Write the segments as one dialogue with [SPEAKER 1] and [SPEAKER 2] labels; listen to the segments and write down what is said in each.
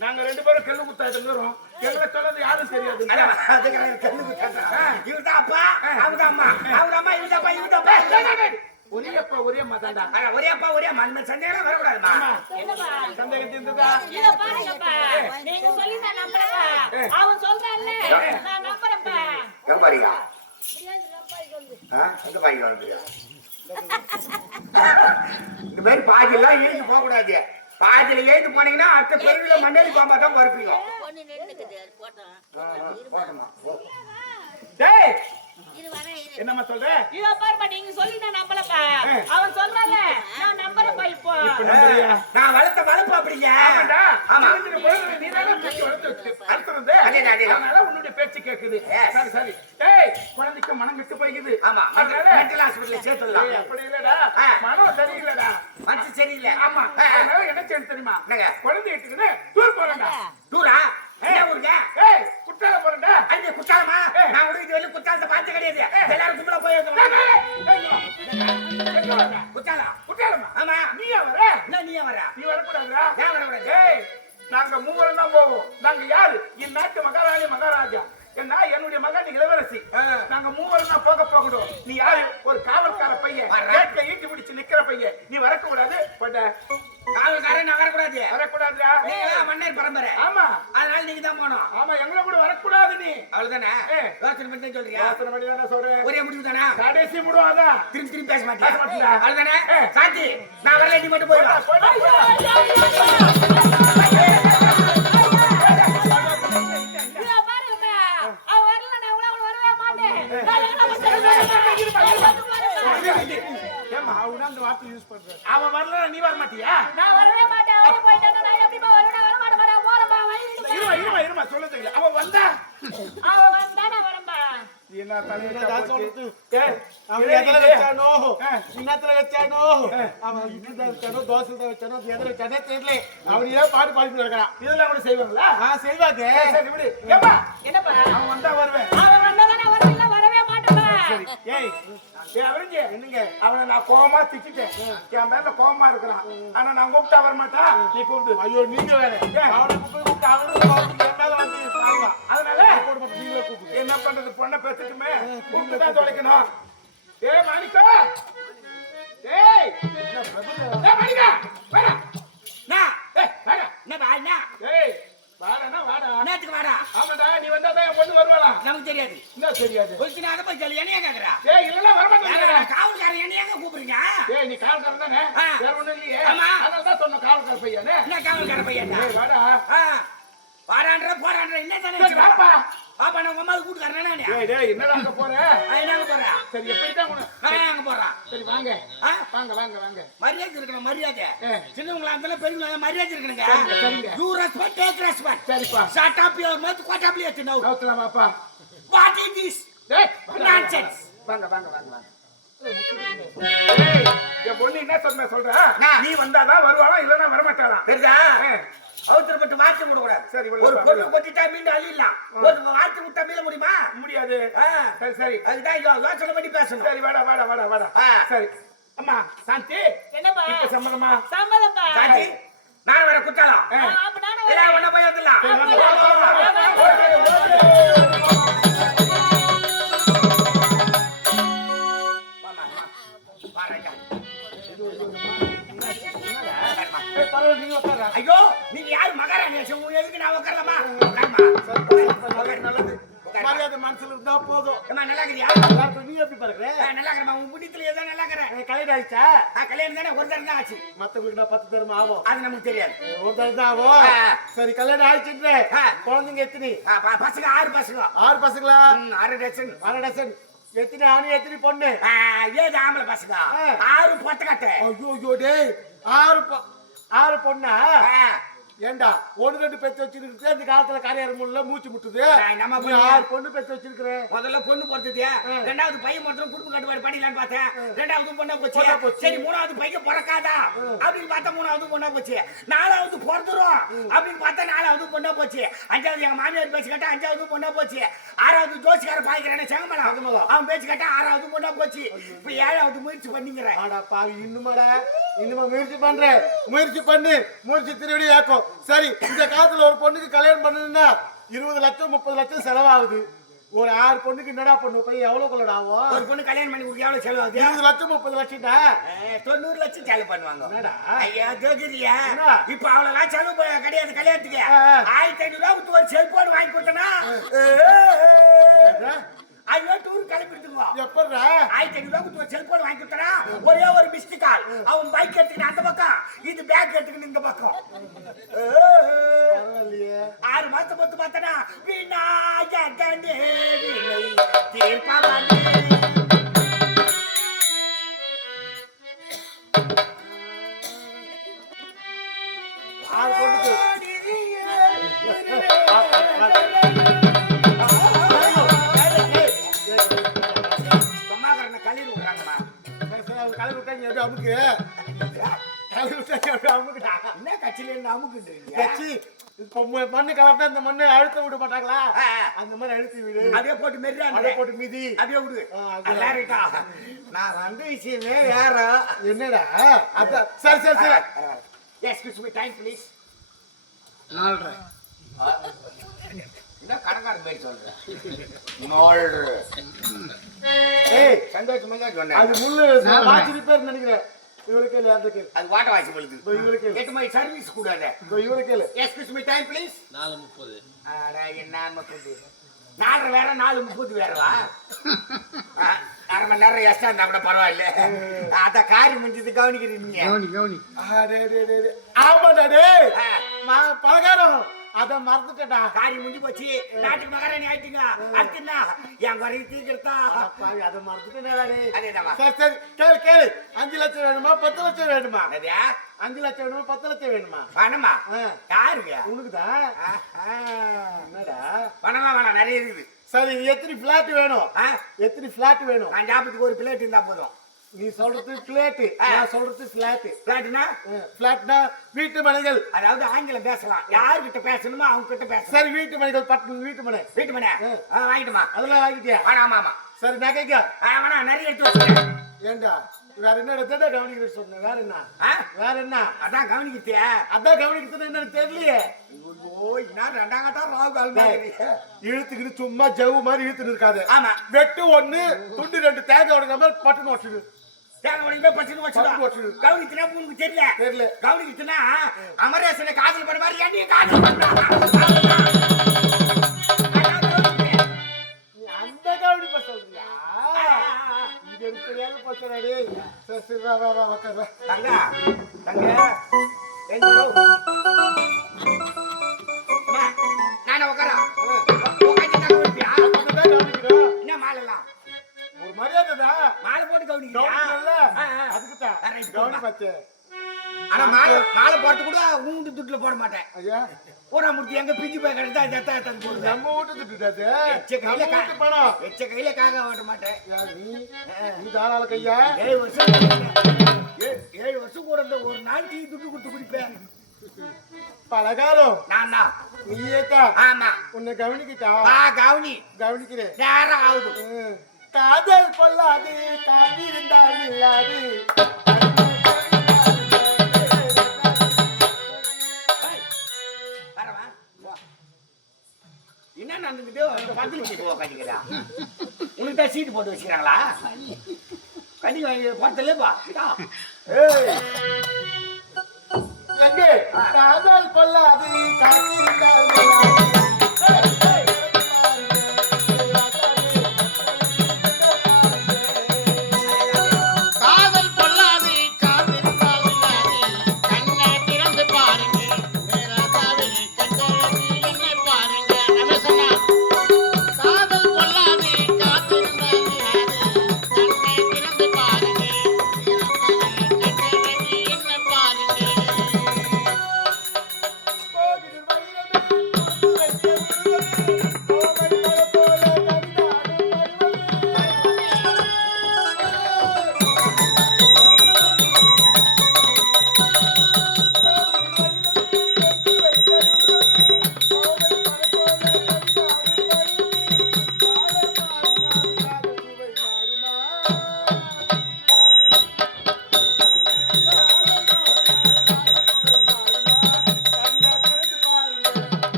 [SPEAKER 1] நாங்க ரெண்டு பேரும் கெல்லு குத்தாயிட்டு இருக்கிறோம் எங்களை சொல்றது யாரும் தெரியாது
[SPEAKER 2] அதான், அதுக்கு இவர்தான் அப்பா, அம்மா. அவங்க அம்மா, இவர்தான் அப்பா, இவர்தான் அப்பா.
[SPEAKER 1] ஒரே அப்பா ஒரே மதண்டா
[SPEAKER 2] ஆனா, ஒரே அப்பா ஒரே அம்மா. அந்த சந்தேகம் வரக்கூடாதுமா?
[SPEAKER 3] என்னப்பா?
[SPEAKER 1] சந்தேகம் தீர்ந்ததா
[SPEAKER 3] இத பாருங்கப்பா. நீங்க சொல்லி நான் நம்புறேன்ப்பா அவன் சொல்றான்ல. நான் நம்புறேன்ப்பா
[SPEAKER 2] எங்க பாருங்க எங்க பாருங்க வந்து இந்த மாதிரி பாதியெல்லாம் எழுந்து போக கூடாது பாதியில எழுந்து போனீங்கன்னா அடுத்த பெருவில மண்ணேறி பாம்பா தான்
[SPEAKER 4] நின்னுக்குது போட்டோம்.
[SPEAKER 2] போட்டோமா
[SPEAKER 1] டேய் என்னம்மா சொல்ற?
[SPEAKER 3] இத பாருப்பா நீங்க சொல்லி நான் நம்பலப்பா அவன் சொல்றான்ல நான் நம்புறேன்ப்பா இப்போ.
[SPEAKER 1] இப்ப நம்புறியா?
[SPEAKER 2] நான் வளர்த்த வளர்ப்பு அப்படிங்க
[SPEAKER 1] ஆமாண்டா.
[SPEAKER 2] ஆமா.
[SPEAKER 1] சின்ன குழந்தை நீ தானே பேச்சு வளர்த்து வச்சு அறுத்துறது
[SPEAKER 2] அதேதான், அதேதான்.
[SPEAKER 1] அதனால உன்னுடைய பேச்சு கேக்குது. சரி சரி. டேய் குழந்தைக்கு மனம் விட்டு போய்க்குது.
[SPEAKER 2] ஆமா.
[SPEAKER 1] அதனால
[SPEAKER 2] மென்டல் ஹாஸ்பிட்டல்
[SPEAKER 1] ஏய்,
[SPEAKER 2] சேர்த்துடலாம்.
[SPEAKER 1] அப்படி இல்லடா. மனம் சரியில்லடா.
[SPEAKER 2] மனசு சரியில்லை.
[SPEAKER 1] ஆமா. அதனால என்ன செய்யணும் தெரியுமா? குழந்தை கடைசி முடுவாதா
[SPEAKER 2] திரும்பி திரும்பி பேச
[SPEAKER 1] பேச?
[SPEAKER 2] அவ்வளவுதானே
[SPEAKER 1] ஏய்.
[SPEAKER 2] சாந்தி நான் வரல நீ மட்டும்
[SPEAKER 3] பாருங்கப்பா அவன் வரல மாட்டேன்
[SPEAKER 1] நீ வர மாட்டியா
[SPEAKER 3] நான் வரவே மாட்டேன் அவன் போயிட்டானா நான் வருவேன் வர மாட்டேன்.
[SPEAKER 1] இருமா இருமா இருமா சொல்ல தெரியல அவன் வந்தா
[SPEAKER 3] அவன்
[SPEAKER 1] என்ன தலையில?
[SPEAKER 5] சொல்றது. அவன் எதுல. வச்சானோ. இன்னத்துல வச்சானோ அவன் இட்லி தான் வச்சானோ தோசை தான் வச்சானோ எதுல வச்சானே தெரியல அவன் ஏன் பாட்டு பாடிட்டு இருக்கிறான்
[SPEAKER 1] இதெல்லாம் கூட செய்வாங்களா
[SPEAKER 5] ஆ செய்வாங்க
[SPEAKER 1] சரி, சரி விடு ஏப்பா
[SPEAKER 3] என்னப்பா
[SPEAKER 1] அவன் என்னங்க அவனை நான் கோவமா திட்டிட்டேன். என் மேல கோவமா இருக்கிறான் ஆனா நான் கூப்பிட்டா வர மாட்டா நீ கூப்பிடு.
[SPEAKER 5] ஐயோ நீங்க வேற? அவனை கூப்பிட்டு கூப்பிட்டு அவனும் அவனுக்கு என் மேல வந்து.
[SPEAKER 1] அதனால என்ன பண்றது? பொண்ணை பேசிட்டுமே கூப்பிட்டு தான் தொலைக்கணும். ஏய் மாணிக்கா. ஏய். மாணிக்கா. வாடா
[SPEAKER 2] நான்.
[SPEAKER 1] ஏய் வாடா
[SPEAKER 2] என்ன பா என்ன?
[SPEAKER 1] ஏய். வாடா வாடா.
[SPEAKER 2] நேத்துக்கு வாடா?
[SPEAKER 1] ஆமாடா நீ வந்தா தான் பொண்ணு வருவாளா?
[SPEAKER 2] நமக்கு தெரியாது.
[SPEAKER 1] என்ன தெரியாது?
[SPEAKER 2] கொஞ்ச நேரம் போய் சொல்லி என்னைய கேக்குறா?
[SPEAKER 1] ஏய் இல்லன்னா வர
[SPEAKER 2] யாரா, காவல்காரன் என்னைய கூப்பிடுறீங்க?
[SPEAKER 1] ஏய் நீ காவல்காரன் தானே. வேற ஒண்ணும் இல்லையே.
[SPEAKER 2] ஆமா.
[SPEAKER 1] அதனால தான் சொன்ன காவல்கார பையனே
[SPEAKER 2] என்ன காவல்கார பையன்
[SPEAKER 1] வாடா.
[SPEAKER 2] வாடான்ற போறான்ற என்ன தானே
[SPEAKER 1] வாப்பா.
[SPEAKER 2] பாப்பா நான் உங்க அம்மாவுக்கு கூட்டுக்காரனா நானு
[SPEAKER 1] ஏய் டேய் என்னடா அங்க போற?
[SPEAKER 2] என்னாங்க போறா?
[SPEAKER 1] சரி எப்படி தான்
[SPEAKER 2] ஆ, அங்க போறான்.
[SPEAKER 1] சரி வாங்க? வாங்க வாங்க வாங்க.
[SPEAKER 2] மரியாதை இருக்கணும் மரியாதை. சின்னவங்களா இருந்தாலும் பெரியவங்களா மரியாதை இருக்கணுங்க.
[SPEAKER 1] சரிங்க.
[SPEAKER 2] யூ ரெஸ்பெக்ட் டேக் ரெஸ்பெக்ட்
[SPEAKER 1] சரிப்பா.
[SPEAKER 2] Shut up your mouth what up your நவ
[SPEAKER 1] நோக்கலாம் வாப்பா.
[SPEAKER 2] வாட் இஸ் திஸ்
[SPEAKER 1] டேய்
[SPEAKER 2] Nonsense.
[SPEAKER 1] வாங்க. வாங்க வாங்க வாங்க என் பொண்ணு என்ன சொன்ன சொல்ற. நீ வந்தாதான் வருவாளா இல்லன்னா வர மாட்டாளா
[SPEAKER 2] தெரியுதா. அவசரப்பட்டு வார்த்தை விடக்கூடாது.
[SPEAKER 1] சரி,
[SPEAKER 2] ஒரு. பொண்ணு கொட்டிட்டா மீண்டும் அழியலாம் ஒரு வார்த்தை விட்டா மீள முடியுமா?
[SPEAKER 1] முடியாது.
[SPEAKER 2] ஆ.
[SPEAKER 1] சரி சரி.
[SPEAKER 2] அதுதான் யோசனை பண்ணி பேசணும்.
[SPEAKER 1] சரி வாடா வாடா வாடா வாடா.
[SPEAKER 2] ஆ.
[SPEAKER 1] சரி. அம்மா சாந்தி.
[SPEAKER 3] என்னப்பா
[SPEAKER 1] இப்ப சம்மதமா?
[SPEAKER 3] சம்மதம்பா
[SPEAKER 2] சாந்தி நான் வர குத்தாலாம். ஒண்ணா போய் வந்துடலாம். ஐயோ! நீங்க யாரு மகாராணி உங்க எதுக்கு நான் உட்காரலாமா
[SPEAKER 5] நல்லது மரியாதை மனசுல இருந்தா போதும்.
[SPEAKER 2] ஏம்மா, நல்லா
[SPEAKER 5] எல்லாருக்கும் நீ எப்படி பாருங்க
[SPEAKER 2] நல்லா இருக்கிறமா உன் புண்ணியத்துல ஏதோ நல்லா இருக்கிறேன்
[SPEAKER 5] கல்யாணம் ஆயிடுச்சா?
[SPEAKER 2] ஆ, கல்யாணம் தானே. ஒரு தரம் தான் ஆச்சு.
[SPEAKER 5] மத்தவங்களுக்கு நான் பத்து தரம் ஆகும்?
[SPEAKER 2] அது நமக்கு தெரியாது.
[SPEAKER 5] ஒரு தரம் தான் ஆகும். சரி கல்யாணம் ஆயிடுச்சுன்ற. குழந்தைங்க எத்தனை?
[SPEAKER 2] பசங்க ஆறு பசங்க.
[SPEAKER 5] ஆறு பசங்களா?
[SPEAKER 2] ஆறு டசன்.
[SPEAKER 5] அரை டசன். எத்தனை ஆணி எத்தனை பொண்ணு?
[SPEAKER 2] ஏது ஆம்பளை பசங்க. ஆறு பொட்டக்கட்டை.
[SPEAKER 5] ஐயோ ஐயோ டேய். ஆறு பொ- ஆறு பொண்ணா? ஏண்டா ஒண்ணு ரெண்டு பெத்து வச்சிருக்கு இந்த காலத்துல கரையாறு முள்ள மூச்சு முட்டுது?
[SPEAKER 2] நம்ம.
[SPEAKER 5] ஆறு பொண்ணு. பெத்து வச்சிருக்கிறேன்
[SPEAKER 2] முதல்ல பொண்ணு பிறந்தது. ரெண்டாவது பையன் மாத்திரம் குடும்ப கட்டுப்பாடு பண்ணிடலான்னு பார்த்தேன். ரெண்டாவது பொண்ணா போச்சு. சரி மூணாவது பையன் பிறக்காதா? அப்படின்னு பார்த்தா மூணாவது பொண்ணா போச்சு. நாலாவது பிறந்துரும். அப்படின்னு பார்த்தா நாலாவது பொண்ணா போச்சு. அஞ்சாவது எங்க மாமியார் பேச்சு கேட்டா அஞ்சாவது பொண்ணா போச்சு. ஆறாவது ஜோசிக்கார பாய்க்கிறானே செங்கமலம். அவன் பேச்சு கேட்டா ஆறாவது பொண்ணா போச்சு. இப்ப ஏழாவது முயற்சி பண்ணிக்கிறேன்.
[SPEAKER 5] இன்னுமாடா? இன்னுமா முயற்சி பண்றேன் முயற்சி பண்ணு. முயற்சி திருடி ஏக்கும் சரி இந்த காலத்துல ஒரு பொண்ணுக்கு கல்யாணம் பண்ணணும்னா இருபது லட்சம் முப்பது லட்சம் செலவாகுது. ஒரு ஆறு பொண்ணுக்கு என்னடா பண்ணு பையன் எவ்வளவு ஆகும்?
[SPEAKER 2] ஒரு பொண்ணு கல்யாணம் பண்ணி கொடுக்க எவ்வளவு செலவாகுது?
[SPEAKER 5] இருபது லட்சம் முப்பது லட்சம்டா?
[SPEAKER 2] தொண்ணூறு லட்சம் செலவு பண்ணுவாங்க.
[SPEAKER 5] என்னடா?
[SPEAKER 2] ஐயா ஜோதிரியா? இப்ப அவ்வளவு செலவு கிடையாது கல்யாணத்துக்கு. ஆயிரத்தி ஐநூறு ரூபா கொடுத்து ஒரு செல்போன் வாங்கி கொடுத்தனா? அதுவே டூர் கிளம்பிடுத்துங்க
[SPEAKER 5] எப்படா
[SPEAKER 2] ஆயிரத்தி ஐநூறு ரூபா கொடுத்து ஒரு செல்போன் வாங்கி கொடுத்தனா ஒரே ஒரு மிஸ்டு கால் அவன் பைக் எடுத்துக்கிட்டு அந்த பக்கம் இது பேக் எடுத்துக்கிட்டு இந்த பக்கம். ஆறு மாசம் பொறுத்து பார்த்தனா விநாயகனே வினை தீர்ப்பவனே
[SPEAKER 5] கலர் விட்டா நீ எப்படி அமுக்கு? அமுக்குடா
[SPEAKER 2] என்ன கட்சியில இருந்து அமுக்குன்றீங்க
[SPEAKER 5] கட்சி இப்போ ம- மண்ணு கலர்னா இந்த மண்ணை அழுத்த விட மாட்டாங்களா. அந்த மாதிரி அழுத்தி விடு.
[SPEAKER 2] அப்படியே போட்டு
[SPEAKER 5] அதை
[SPEAKER 2] மெர்றாங்க
[SPEAKER 5] போட்டு மிதி.
[SPEAKER 2] அப்படியே விடு.
[SPEAKER 5] அப்படியே.
[SPEAKER 2] இருக்கா நான் வந்த விஷயமே வேற.
[SPEAKER 5] என்னடா? அதான். சரி சரி சரி.
[SPEAKER 2] எக்ஸ்கியூஸ் மீ டைம் ப்ளீஸ் என்ன கடங்கார பேர் சொல்றேன்.
[SPEAKER 5] ஏய்
[SPEAKER 2] சந்தோஷமா தான் சொன்னேன்.
[SPEAKER 5] அது முள்ளு. வாட்சி ரிப்பேர் நினைக்கிறேன். இவருக்கு யாருக்கு
[SPEAKER 2] அது வாட்ட வாசி பொழுது.
[SPEAKER 5] இவருக்கு கேளு.
[SPEAKER 2] எட்டு மணி சர்வீஸ் கூடாது.
[SPEAKER 5] இவருக்கு கேளு.
[SPEAKER 2] எக்ஸ்கியூஸ் மீ டைம் ப்ளீஸ் நாலு முப்பது. என்ன முப்பது? நாலரை வேற நாலு முப்பது வேறவா? அரை மணி நேரம் எக்ஸ்ட்ரா இருந்தா கூட பரவாயில்ல. அத காரி முடிஞ்சது கவனிக்கிறீங்க.
[SPEAKER 5] ஆமாடா. மா- பலகாரம். அத மறந்துட்டேடா
[SPEAKER 2] காரி முடிஞ்சு போச்சு. நாட்டுக்கு மகாராணி ஆயிட்டீங்க. அடுத்துனா என் குறைய தீக்கிறதா
[SPEAKER 5] பாவி, அத.
[SPEAKER 2] அதேதாம்மா.
[SPEAKER 5] சரி சரி கேளு கேளு. அஞ்சு லட்சம் வேணுமா? பத்து லட்சம் வேணுமா?
[SPEAKER 2] என்னது?
[SPEAKER 5] அஞ்சு லட்சம் வேணுமா? பத்து லட்சம் வேணுமா?
[SPEAKER 2] பணமா. யாருங்க?
[SPEAKER 5] உனக்குதான். என்னடா?
[SPEAKER 2] பணம்லாம் வேணாம் நிறைய இருக்குது.
[SPEAKER 5] சரி எத்தனை பிளாட் வேணும்? எத்தனை பிளாட் வேணும்?
[SPEAKER 2] நான் ஞாபகத்துக்கு ஒரு பிளேட் இருந்தா போதும்.
[SPEAKER 5] நீ சொல்றது பிளேட். நான் சொல்றது பிளாட்
[SPEAKER 2] பிளேட்னா
[SPEAKER 5] பிளாட்னா வீட்டு மனைகள்
[SPEAKER 2] அதாவது ஆங்கிலம் பேசலாம். யாருக்கிட்ட பேசணுமோ அவங்க கிட்ட பேசலாம்
[SPEAKER 5] சரி வீட்டு மனைகள் பட்டு வீட்டு மனை.
[SPEAKER 2] வீட்டு மணி
[SPEAKER 5] ஆ.
[SPEAKER 2] வாங்கிட்டுமா?
[SPEAKER 5] அதெல்லாம் வாங்கிட்டியா?
[SPEAKER 2] ஆமா ஆமா.
[SPEAKER 5] சரி நகைக்கா.
[SPEAKER 2] ஆ, வேணாம் நிறைய எடுத்து வச்சுக்கிறேன்
[SPEAKER 5] ஏண்டா வேற என்ன இடத்துல கவனிக்கிற சொன்ன வேற என்ன? வேற என்ன?
[SPEAKER 2] அதான் கவனிக்கிட்டே
[SPEAKER 5] அதான் கவனிக்கிறது என்னன்னு தெரியலையே.
[SPEAKER 2] ஐயோ இன்னும் ரெண்டாம் கட்டா ராகு
[SPEAKER 5] இழுத்துக்கிட்டு சும்மா ஜவு மாதிரி இழுத்துட்டு இருக்காது.
[SPEAKER 2] ஆமா.
[SPEAKER 5] வெட்டு ஒண்ணு துண்டு ரெண்டு தேங்காய் மாதிரி பட்டுன்னு
[SPEAKER 2] உடனே
[SPEAKER 5] வச்சுடு
[SPEAKER 2] கவனிச்சுனா உனக்கு தெரியல.
[SPEAKER 5] தெரியல.
[SPEAKER 2] கவனிச்சுனா அமரேசனை காதல் பண்ண மாதிரி என்னையும் காதல் பண்றான்
[SPEAKER 5] நீ அந்த பச்சை
[SPEAKER 2] ஆனா மாலை மாலை போறது கூட ஊண்டு துட்டுல போட மாட்டேன்.
[SPEAKER 5] ஐயா.
[SPEAKER 2] பூரா முடிச்சு எங்க பிஞ்சு போய் கிடைச்சா எத்த எத்தனை போடுவேன்
[SPEAKER 5] நம்ம வீட்டு திட்டுடாது
[SPEAKER 2] எச்ச கையில
[SPEAKER 5] வீட்டு பணம்.
[SPEAKER 2] எச்ச கையில காக ஓட்ட மாட்டேன்.
[SPEAKER 5] யார் நீ நீ தாராள கையா?
[SPEAKER 2] ஏழு வருஷம் ஏ- ஏழு வருஷம் கூட இந்த ஒரு நாள் டீ துட்டு கொடுத்து குடிப்பேன்.
[SPEAKER 5] பலகாரம்.
[SPEAKER 2] நான் தான்.
[SPEAKER 5] நீயே தான்
[SPEAKER 2] ஆமா.
[SPEAKER 5] உன்னை கவனிக்கிட்டா?
[SPEAKER 2] ஆ கவுனி.
[SPEAKER 5] கவனிக்கிறேன்.
[SPEAKER 2] நேரம் ஆகுது.
[SPEAKER 5] காதல் பொல்லாது காத்திருந்தால் இல்லாது.
[SPEAKER 2] என்ன நடந்துக்கிட்டு பத்து நிமிஷம் உட்காந்துக்கிறா உனக்கு தான் சீட்டு போட்டு வச்சுக்கிறாங்களா? கண்ணி வாங்கி போட்டலேப்பா ஏய்.
[SPEAKER 5] பொல்லாது காத்திருந்தால்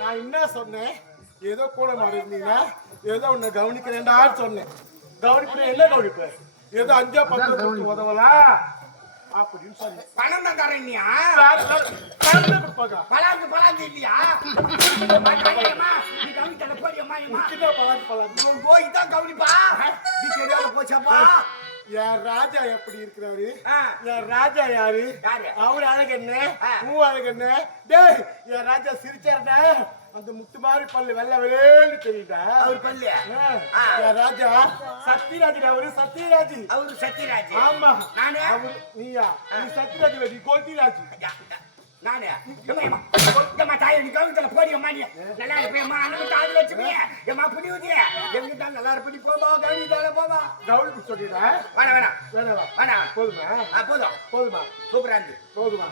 [SPEAKER 5] நான் என்ன? சொன்னேன்? ஏதோ கூட மாறி இருந்தீங்கன்னா ஏதோ உன்னை கவனிக்கிறேன்டா சொன்னேன். கவனிப்பு என்ன கவனிப்பு? ஏதோ அஞ்சா பத்து உதவலாம் அப்படின்னு சொன்னேன்.
[SPEAKER 2] பணம் தான் தரேன்
[SPEAKER 5] கொடுப்பாங்க?
[SPEAKER 2] பலாந்து பலாந்து இல்லையா? அம்மா, ஐயம்மா, நீ கவனித்தல போடியம்மா, அம்மா.
[SPEAKER 5] சின்ன பழாது பழாது
[SPEAKER 2] இவன் போய் தான் கவனிப்பா. நீ தெரியாத போச்சப்பா.
[SPEAKER 5] என் ராஜா எப்படி இருக்கிறவரு. என் ராஜா யாரு?
[SPEAKER 2] யாரு?
[SPEAKER 5] அவர் அழகு என்ன. உன் அழகு என்ன? டேய் என் ராஜா சிரிச்சாருடா? அந்த முத்து மாதிரி பல்லு வெள்ளை வெளியேன்னு தெரியுதா?
[SPEAKER 2] அவர் பல்லு.
[SPEAKER 5] என் ராஜா? சத்யராஜ் அவரு சத்யராஜ்.
[SPEAKER 2] அவரு சத்யராஜ்.
[SPEAKER 5] ஆமா.
[SPEAKER 2] நானு?
[SPEAKER 5] அவரு நீயா? நீ சத்யராஜ்
[SPEAKER 2] யா. நானு. ஏம்மா, தாயே, நீ கவனித்தல போடியம்மா நீ. நல்லா இருப்பேம்மா, அண்ணன் தாடி வச்சுப்பியே. ஏம்மா, புடிவுதியே. எங்க தான் நல்லா இருப்ப, நீ போமா, கவனித்தால போமா.
[SPEAKER 5] கவுளுக்கு சொல்லிடா
[SPEAKER 2] வேணாம், வேணாம்.
[SPEAKER 5] வேணாவா
[SPEAKER 2] வேணாம்.
[SPEAKER 5] போதுமா
[SPEAKER 2] ஆ, போதும்.
[SPEAKER 5] போதுமா
[SPEAKER 2] சூப்பரா இருந்து.
[SPEAKER 5] போதுமா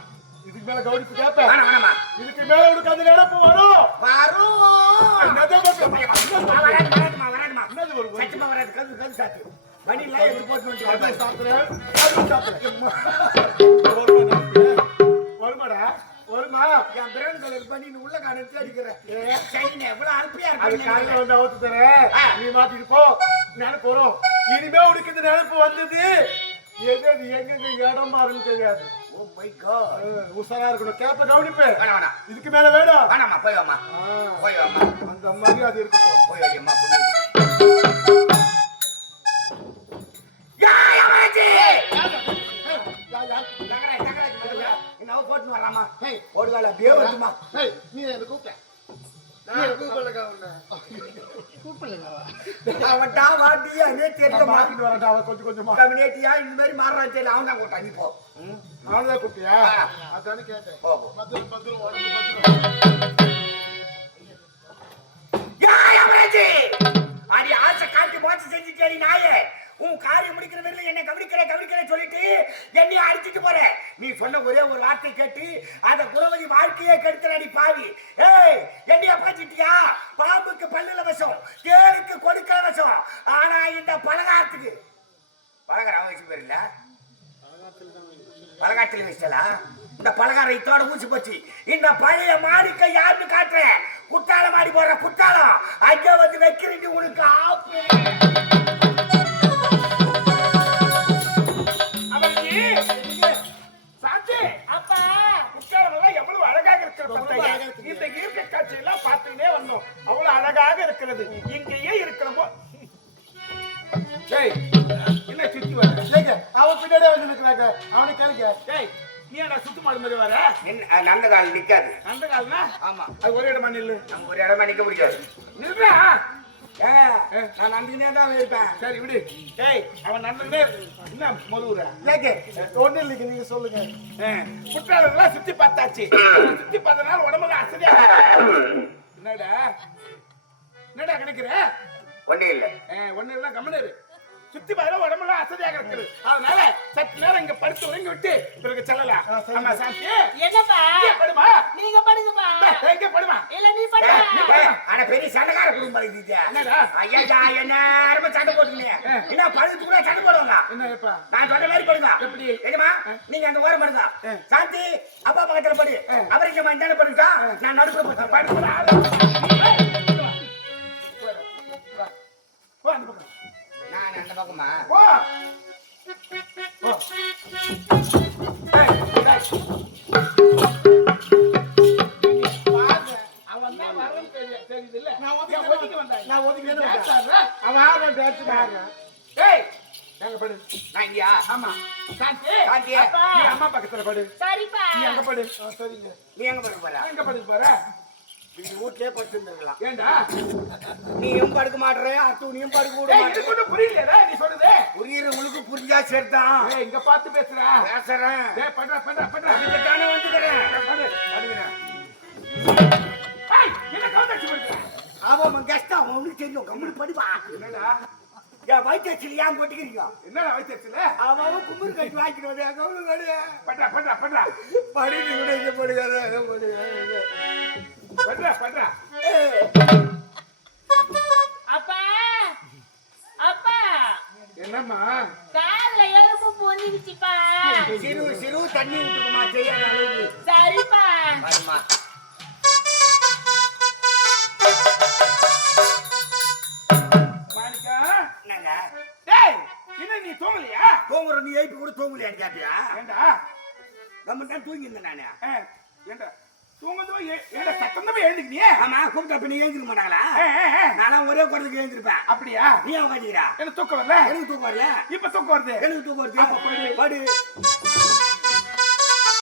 [SPEAKER 5] இதுக்கு மேல கவனிப்பு கேட்பேன்
[SPEAKER 2] வேணாம், வேணாம்மா.
[SPEAKER 5] இதுக்கு மேல உனக்கு அந்த நினைப்பு வரும்
[SPEAKER 2] வரும்.
[SPEAKER 5] என்னது
[SPEAKER 2] ஏம்மா, ஏம்மா. ஆ, வராது, வராதும்மா, வராதும்மா.
[SPEAKER 5] என்னது வரும்?
[SPEAKER 2] சத்தியமா வராது, கது, கது சாத்து. வண்டியில எடுத்து போட்டு.
[SPEAKER 5] சாப்பிடுறேன், சாப்பிடுறேன். வருமாடா வருமா
[SPEAKER 2] என் பிரவுன் கலர் பண்ணி நீ உள்ள காண தேடிக்கிறேன். சைனே, இவ்வளவு அல்பியா
[SPEAKER 5] அது
[SPEAKER 2] இருப்பீங்க.
[SPEAKER 5] காலையில வந்து அவுத்து தரேன். நீ மாத்திட்டு போ நினைப்பு வரும் இனிமே உனக்கு இந்த நினைப்பு வந்தது எது எங்கெங்க இடம் மாறுன்னு தெரியாது
[SPEAKER 2] my God.
[SPEAKER 5] அஹ், உஷாரா இருக்கணும் கேப்ப கவனிப்பு
[SPEAKER 2] வேணாம், வேணாம்.
[SPEAKER 5] இதுக்கு மேல வேணும்
[SPEAKER 2] வேணாம்மா, போய் வாம்மா.
[SPEAKER 5] ஆ,
[SPEAKER 2] போய் வாம்மா.
[SPEAKER 5] அந்த மாதிரி அது இருக்கட்டும்
[SPEAKER 2] போய் வாடியம்மா, அவ போட்டுன்னு வராம்மா. போடுகால, அப்படியே.
[SPEAKER 5] ஏய், நீ
[SPEAKER 2] அவன்டா வாட்டியா, அதே
[SPEAKER 5] அவன் கொஞ்சம் கொஞ்சமா
[SPEAKER 2] கம்யூனிட்டியா, இந்த மாதிரி மாறுறான்னு தெரியல. அவன்தான் கூப்பிட்டான், நீ போ.
[SPEAKER 5] அதானே கேட்டேன்
[SPEAKER 2] போ, போ.
[SPEAKER 5] பத்திரம் பத்திரம் உடம்பு பத்திரம்
[SPEAKER 2] ஏய், அம்மாச்சி! அடி ஆசை காட்டி மோசம் செஞ்சுட்டேடி நாயே. உன் காரியம் முடிக்கிற வரையிலும் என்னை கவனிக்கிற கவனிக்கிற சொல்லிட்டு என்னைய அடிச்சிட்டு போற. நீ சொன்ன ஒரே ஒரு வார்த்தை கேட்டு அந்த குணவதி வாழ்க்கையே கெடுத்துறடி பாவி. ஏய் என்னைய பாத்திட்டியா பாம்புக்கு பல்லுல விஷம் தேருக்கு கொடுக்கிற விஷம் ஆனா இந்த பலகாரத்துக்கு பலகாரம் வச்சு பேர் இல்ல? பலகாரத்தில் வச்சலா இந்த பலகாரம் இத்தோட மூச்சு போச்சு. இந்த பழைய மாடிக்கை யாருன்னு காட்டுறேன். குட்டாள மாடி போடுற குட்டாளம். அங்கே வந்து வைக்கிறீங்க உனக்கு ஆப்பு.
[SPEAKER 1] பார்த்துக்கிட்டே வந்தோம். அவ்வளவு அழகாக இருக்கிறது. இங்கேயே இருக்கிறப்போ என்ன சுத்தி வர?
[SPEAKER 5] இல்லைங்க அவன் பின்னாடியே வந்து நிற்கிறாங்க அவனை கேளுங்க.
[SPEAKER 1] டேய் நீ என்ன சுத்து மாடு மாதிரி வர?
[SPEAKER 2] என்ன நல்ல கால் நிக்காது.
[SPEAKER 1] அந்த காலனா?
[SPEAKER 2] ஆமா.
[SPEAKER 1] அது ஒரே இடமா நில்லு.
[SPEAKER 2] நம்ம ஒரு இடமா நிக்க முடியாது.
[SPEAKER 1] நில்றா?
[SPEAKER 2] ஏங்க, நான் நம்பினே தான் இருப்பேன்.
[SPEAKER 1] சரி விடு. டேய் அவன் நடந்துட்டே என்ன மதுவுற
[SPEAKER 2] இல்லைங்க
[SPEAKER 5] ஒண்ணு இல்லைங்க நீங்க சொல்லுங்க.
[SPEAKER 1] குற்றாலங்களாம் சுத்தி பார்த்தாச்சு. சுத்தி பார்த்தனால உடம்புல அசதியா என்னடா? என்னடா கிடைக்கிற?
[SPEAKER 2] ஒண்ணே இல்ல.
[SPEAKER 1] ஒண்ணு இல்ல கம்மனரு சுத்தி பார்த்த உடம்புலாம் அதனால சற்று நேரம் இங்க படுத்து உறங்கி விட்டு பிறகு செல்லலாம். ஆமா சாந்தி
[SPEAKER 3] என்னப்பா?
[SPEAKER 1] இங்கே படுமா?
[SPEAKER 3] நீங்க படுங்கப்பா.
[SPEAKER 1] டேய், இங்கே படுமா?
[SPEAKER 3] இல்ல நீ படு
[SPEAKER 2] ஏய், ஆனா பெரிய சண்டைக்கார குடும்பம்
[SPEAKER 1] என்னடா?
[SPEAKER 2] ஐயா என்ன நேரமா சண்டை போட்டுக்கலையே என்ன பழுத்து கூட சண்டை போடுவாங்க நான் சொன்ன மாதிரி படுங்க
[SPEAKER 1] எப்படி?
[SPEAKER 2] நீங்க அந்த ஓரம் படுங்க. சாந்தி அப்பா பக்கத்துல படு. அவருக்கு இந்த தானே படுங்க நான் நடுப்புற. நான் அந்த பக்கமா?
[SPEAKER 1] போ. நீ அம்மா பக்கத்துல படு
[SPEAKER 3] சரிப்பா
[SPEAKER 1] நீ எங்க படு
[SPEAKER 5] ஆ, சரிங்க
[SPEAKER 2] நீ எங்க படுக்க போற? வீட்லயே படுத்துருந்துருக்கலாம்
[SPEAKER 1] ஏண்டா?
[SPEAKER 2] நீயும் படுக்க மாட்டே அத்து நீயும் படுக்க
[SPEAKER 1] இது ஒண்ணும் புரியலையேடா நீ சொல்றது?
[SPEAKER 2] புரியுறவங்களுக்கு புரிஞ்சா சரிதான்.
[SPEAKER 1] ஏய் இங்க பார்த்து பேசுறா
[SPEAKER 2] பேசுறேன்.
[SPEAKER 1] ஏய் பண்றா பண்றா பண்றா.
[SPEAKER 2] அதுக்கு தானே வந்துக்கிறேன்.
[SPEAKER 1] படு படுகிறேன் ஏய் என்ன கவுண்டச்சு பண்ற
[SPEAKER 2] தெரியும். படிப்பா
[SPEAKER 1] என்னடா?
[SPEAKER 2] என் வயிற்று ஏன் போட்டுக்கிறீங்க?
[SPEAKER 1] என்னடா
[SPEAKER 2] அவன் கும்பிடு கட்டி வாங்கிட்டு வந்து கவுனு கடு
[SPEAKER 1] பண்றா பண்றா பண்றா.
[SPEAKER 2] படிச்சு கூட இங்க போடுகாத
[SPEAKER 1] பண்றா பண்றா.
[SPEAKER 3] அப்பா அப்பா.
[SPEAKER 1] என்ன என்னம்மா?
[SPEAKER 3] காதுல எலும்பு பொந்திருச்சுப்பா.
[SPEAKER 2] சிறு சிறு தண்ணி விட்டுக்குமா அளவுக்கு
[SPEAKER 3] சரிப்பா.
[SPEAKER 1] இன்னும் நீ தூங்கலையா?
[SPEAKER 2] தூங்குற நீ எழுப்பி கூட தூங்கலையான்னு கேட்டியா?
[SPEAKER 1] ஏண்டா?
[SPEAKER 2] நம்ம தான் தூங்கியிருந்தேன் நானு.
[SPEAKER 1] ஏண்டா?
[SPEAKER 2] ஆமா கூப்பிட்ட நீ எழுந்திருக்க மாட்டாங்களா. நான்லாம் ஒரே குடத்துக்கு எழுந்திருப்பேன்.
[SPEAKER 1] அப்படியா?
[SPEAKER 2] நீ உட்காந்துக்கிறா?
[SPEAKER 1] எனக்கு தூக்கம் வரல?
[SPEAKER 2] எனக்கு தூக்கம் வரல?
[SPEAKER 1] இப்ப தூக்கம் வருது.
[SPEAKER 2] எனக்கு தூக்கம் வருது?
[SPEAKER 1] போயிடு.
[SPEAKER 2] படு.